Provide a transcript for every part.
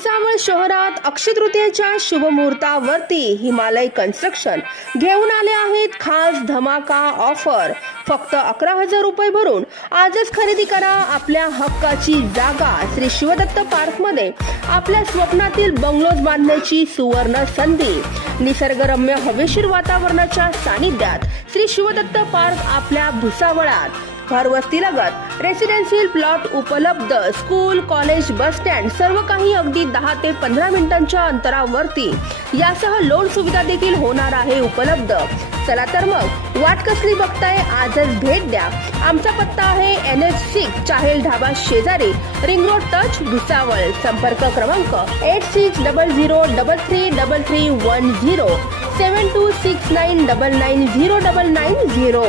भुसावळ शहरात अक्षय तृतीयेच्या शुभ मुहूर्तावरती हिमालय कन्स्ट्रक्शन घेऊन आले आहेत खास धमाका ऑफर। फक्त 11,000 रुपये भरून आजच खरेदी करा आपल्या हक्काची जागा। श्री शिवदत्त पार्क मध्ये आपल्या स्वप्नातील बंगलोज बांधण्याची सुवर्ण संधी। निसर्गरम्य हवेशीर वातावरणाच्या सानिध्यात श्री शिवदत्त पार्क आपल्या भुसावळात। घरवस्तीलगत रेसिडेन्शियल प्लॉट उपलब्ध। स्कूल, कॉलेज, बस स्टँड सर्व काही अगदी 10 ते 15 मिनिटांच्या अंतरावरती। यासह लोन सुविधा देखील होणार आहे उपलब्ध। चला तर मग वाट कसली बघताय, आजच भेट द्या। आमचा पत्ता आहे NH6 चाहेल ढाबा शेजारी, रिंग रोड टच, भुसावळ। संपर्क क्रमांक 8600333310 7269990990।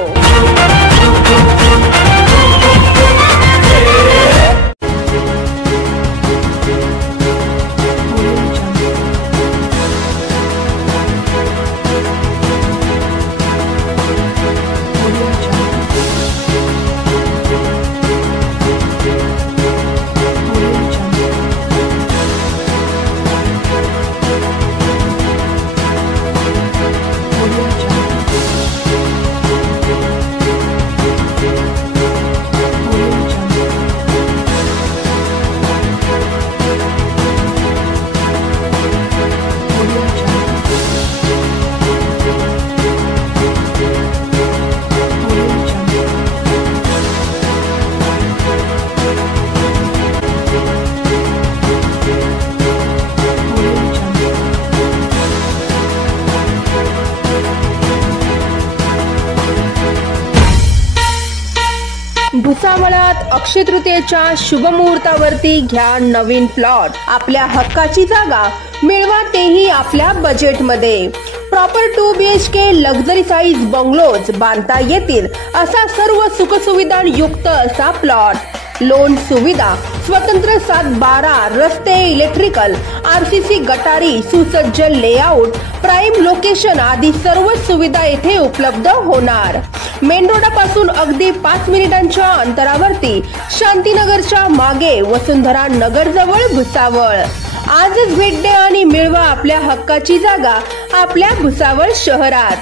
भुसावळात अक्षय तृतीयेच्या शुभ मुहूर्तावरती घ्या नवीन प्लॉट। आपल्या हक्काची जागा मिळवा, तेही आपल्या बजेटमध्ये। Proper 2 BHK luxury size bungalows बांधता येतील असा सर्व सुखसुविधा युक्त असा प्लॉट। लोन सुविधा, स्वतंत्र 7-12 रस्ते, इलेक्ट्रिकल, RCC गटारी, सुसज्ज लेआउट, प्राइम लोकेशन आदी सर्व सुविधा येथे उपलब्ध होणार। मेन रोडापासून अगदी 5 मिनिटांच्या अंतरावरती, शांतीनगरच्या मागे, वसुंधरा नगर जवळ, भुसावळ। आजच भेट द्या आणि मिळवा आपल्या हक्काची जागा आपल्या भुसावळ शहरात।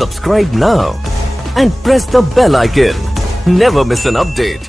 Subscribe now and press the bell icon. Never miss an update.